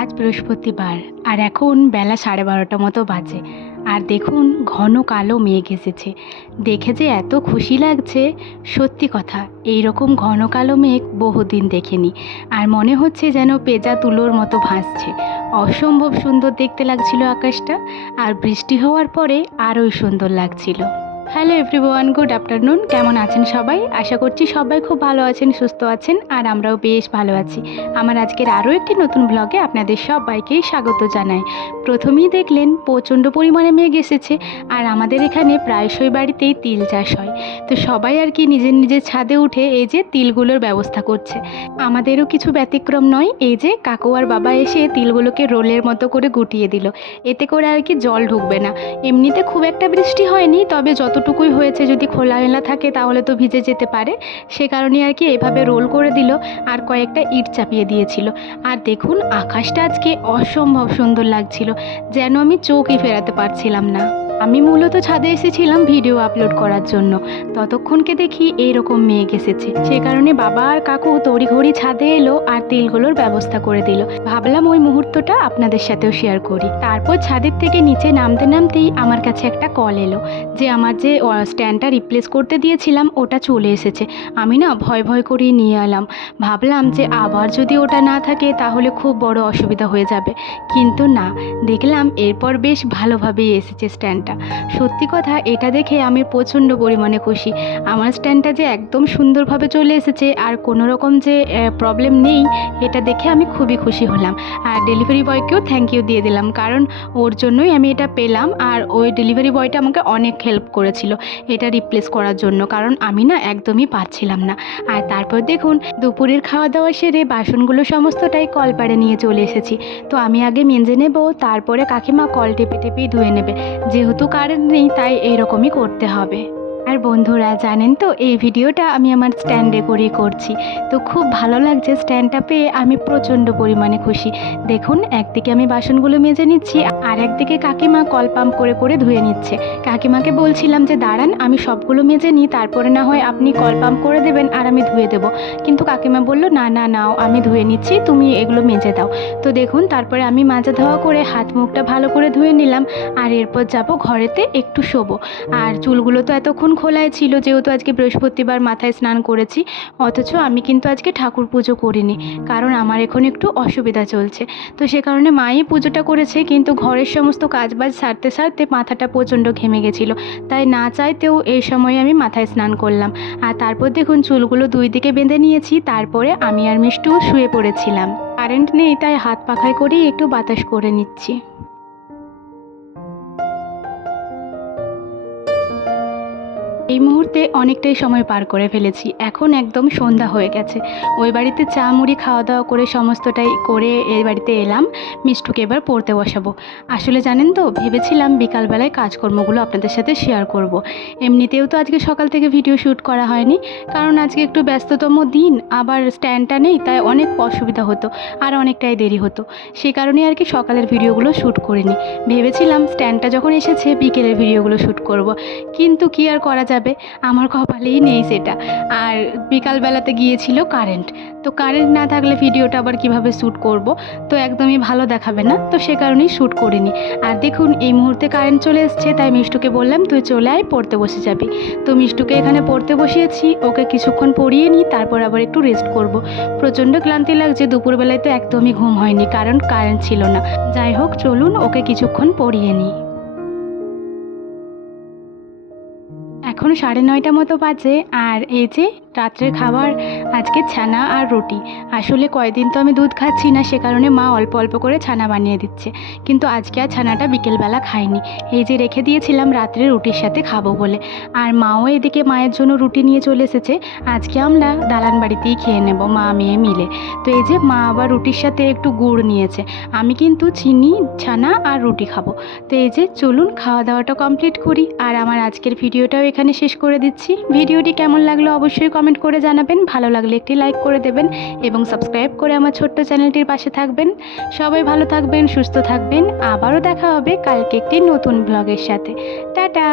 আজ বৃহস্পতিবার আর এখন বেলা 12:30 মতো বাজে। আর দেখুন ঘন কালো মেঘ এসেছে, দেখে যে এত খুশি লাগছে। সত্যি কথা, এই রকম ঘন কালো মেঘ বহুদিন দেখিনি। আর মনে হচ্ছে যেন পেঁজা তুলোর মতো ভাসছে। অসম্ভব সুন্দর দেখতে লাগছিল আকাশটা। আর বৃষ্টি হওয়ার পরে আরোই সুন্দর লাগছিল। Hello everyone, good afternoon. কেমন আছেন সবাই? আশা করছি সবাই খুব ভালো আছেন, সুস্থ আছেন, আর আমরাও বেশ ভালো আছি। আমার আজকের আরও একটি নতুন ব্লগে আপনাদের সবাইকেই স্বাগত জানাই। প্রথমেই দেখলেন প্রচণ্ড পরিমাণে মেঘ এসেছে। আর আমাদের এখানে প্রায়শই বাড়িতেই তিল চাষ হয়, তো সবাই আর কি নিজের নিজের ছাদে উঠে এই যে তিলগুলোর ব্যবস্থা করছে। আমাদেরও কিছু ব্যতিক্রম নয়। এই যে কাকু আর বাবা এসে তিলগুলোকে রোলের মতো করে গুটিয়ে দিল, এতে করে আর কি জল ঢুকবে না। এমনিতে খুব একটা বৃষ্টি হয়নি, তবে যতটুকুই হয়েছে যদি খোলামেলা থাকে তাহলে তো ভিজে যেতে পারে। সে কারণে আর কি এভাবে রোল করে দিল আর কয়েকটা ইট চাপিয়ে দিয়েছিল। আর দেখুন আকাশটা আজকে অসম্ভব সুন্দর লাগছিল, যেন আমি চোখই ফেরাতে পারছিলাম না। আমি মূলত ছাদে এসেছিলাম ভিডিও আপলোড করার জন্য, ততক্ষণকে দেখি এইরকম মেঘ এসেছে। সে কারণে বাবা আর কাকু তড়িঘড়ি ছাদে এলো আর তিলগুলোর ব্যবস্থা করে দিল। ভাবলাম ওই মুহূর্তটা আপনাদের সাথেও শেয়ার করি। তারপর ছাদের থেকে নিচে নামতে নামতেই আমার কাছে একটা কল এলো যে আমার যে স্ট্যান্ডটা রিপ্লেস করতে দিয়েছিলাম ওটা চলে এসেছে। আমি না ভয় ভয় করেই নিয়ে এলাম। ভাবলাম যে আবার যদি ওটা না থাকে তাহলে খুব বড় অসুবিধা হয়ে যাবে, কিন্তু না, দেখলাম এরপর বেশ ভালোভাবেই এসেছে স্ট্যান্ডটা। সত্যি কথা, এটা দেখে আমি প্রচণ্ড পরিমাণে খুশি। আমার স্ট্যান্ডটা যে একদম সুন্দরভাবে চলে এসেছে আর কোনো রকম যে প্রবলেম নেই, এটা দেখে আমি খুবই খুশি হলাম। আর ডেলিভারি বয়কেও থ্যাংক ইউ দিয়ে দিলাম, কারণ ওর জন্যই আমি এটা পেলাম। আর ওই ডেলিভারি বয়টা আমাকে অনেক হেল্প করেছিল এটা রিপ্লেস করার জন্য, কারণ আমি না একদমই পারছিলাম না। আর তারপর দেখুন দুপুরের খাওয়া দাওয়া সেরে বাসনগুলো সমস্তটাই কলপাড়ে নিয়ে চলে এসেছি। তো আমি আগে মেজে নেব, তারপরে কাকিমা কল টেপে টেপেই ধুয়ে নেবে। যেহেতু কারেন্ট নেই তাই এইরকমই করতে হবে। আর বন্ধুরা জানেন তো, এই ভিডিওটা আমি আমার স্ট্যান্ডে করেই করছি। তো খুব ভালো লাগছে স্ট্যান্ডটা পেয়ে, আমি প্রচণ্ড পরিমাণে খুশি। দেখুন একদিকে আমি বাসনগুলো মেজে নিচ্ছি আর একদিকে কাকিমা কল পাম্প করে করে ধুয়ে নিচ্ছে। কাকিমাকে বলছিলাম যে দাঁড়ান আমি সবগুলো মেজে নিই, তারপরে না হয় আপনি কল পাম্প করে দেবেন আর আমি ধুয়ে দেবো। কিন্তু কাকিমা বলল না না নাও, আমি ধুয়ে নিচ্ছি, তুমি এগুলো মেজে দাও। তো দেখুন তারপরে আমি মাজা ধোয়া করে হাত মুখটা ভালো করে ধুয়ে নিলাম। আর এরপর যাব ঘরেতে একটু শোবো। আর চুলগুলো তো এতক্ষণ খোলাই ছিল, যেহেতু আজকে বৃহস্পতিবার মাথায় স্নান করেছি। অথচ আমি কিন্তু আজকে ঠাকুর পুজো করিনি, কারণ আমার এখন একটু অসুবিধা চলছে। তো সে কারণে মাই পুজোটা করেছে, কিন্তু ঘরের সমস্ত কাজবাজ সারতে সারতে মাথাটা প্রচণ্ড ঘেমে গেছিলো, তাই না চাইতেও এই সময় আমি মাথায় স্নান করলাম। আর তারপর দেখুন চুলগুলো দুই দিকে বেঁধে নিয়েছি, তারপরে আমি আর মিষ্টু শুয়ে পড়েছিলাম। কারেন্ট নেই তাই হাত পাখায় করেই একটু বাতাস করে নিচ্ছি। এই মুহূর্তে অনেকটাই সময় পার করে ফেলেছি, এখন একদম সন্ধ্যা হয়ে গেছে। ওই বাড়িতে চা মুড়ি খাওয়া দাওয়া করে সমস্তটাই করে এই বাড়িতে এলাম। মিষ্টুকে এবার পড়তে বসাবো। আসলে জানেন তো, ভেবেছিলাম বিকালবেলায় কাজকর্মগুলো আপনাদের সাথে শেয়ার করব। এমনিতেও তো আজকে সকাল থেকে ভিডিও শ্যুট করা হয়নি, কারণ আজকে একটু ব্যস্ততম দিন, আবার স্ট্যান্ডটা নেই তাই অনেক অসুবিধা হতো আর অনেকটাই দেরি হতো। সে কারণে আর কি সকালের ভিডিওগুলো শ্যুট করিনি। ভেবেছিলাম স্ট্যান্ডটা যখন এসেছে বিকেলের ভিডিওগুলো শ্যুট করব, কিন্তু কি আর করা যাবে, আমার কপালেই নেই সেটা। আর বিকালবেলাতে গিয়েছিল কারেন্ট, তো কারেন্ট না থাকলে ভিডিওটা আবার কিভাবে শ্যুট করব, তো একদমই ভালো দেখাবে না, তো সে কারণেই শ্যুট করিনি। আর দেখুন এই মুহূর্তে কারেন্ট চলে এসছে, তাই মিষ্টুকে বললাম তুই চলে আয়, পড়তে বসে যাবি। তো মিষ্টুকে এখানে পড়তে বসিয়েছি, ওকে কিছুক্ষণ পড়িয়ে নিই, তারপর আবার একটু রেস্ট করব। প্রচণ্ড ক্লান্তি লাগছে, দুপুরবেলায় তো একদমই ঘুম হয়নি, কারণ কারেন্ট ছিল না। যাই হোক চলুন ওকে কিছুক্ষণ পড়িয়ে নিই। এখন 9:30 মতো বাজে। আর এই যে রাত্রের খাবার আজকে ছানা আর রুটি। আসলে কয়দিন তো আমি দুধ খাচ্ছি না, সে কারণে মা অল্প অল্প করে ছানা বানিয়ে দিচ্ছে, কিন্তু আজকে আর ছানাটা বিকেলবেলা খাইনি। এই যে রেখে দিয়েছিলাম রাত্রে রুটির সাথে খাবো বলে। আর মাও এদিকে মায়ের জন্য রুটি নিয়ে চলে এসেছে। আজকে আমরা দালান বাড়িতেই খেয়ে নেব মা মেয়ে মিলে। তো এই যে মা আবার রুটির সাথে একটু গুড় নিয়েছে, আমি কিন্তু চিনি ছানা আর রুটি খাবো। তো এই যে চলুন খাওয়া দাওয়াটা কমপ্লিট করি। আর আমার আজকের ভিডিওটাও এখানে শেষ করে দিচ্ছি। ভিডিওটি কেমন লাগলো অবশ্যই কমেন্ট করে জানাবেন, ভালো লাগলে একটি লাইক করে দেবেন এবং সাবস্ক্রাইব করে আমার ছোট্ট চ্যানেলটির পাশে থাকবেন। সবাই ভালো থাকবেন, সুস্থ থাকবেন। আবারও দেখা হবে কালকে একটি নতুন ব্লগের সাথে। টাটা।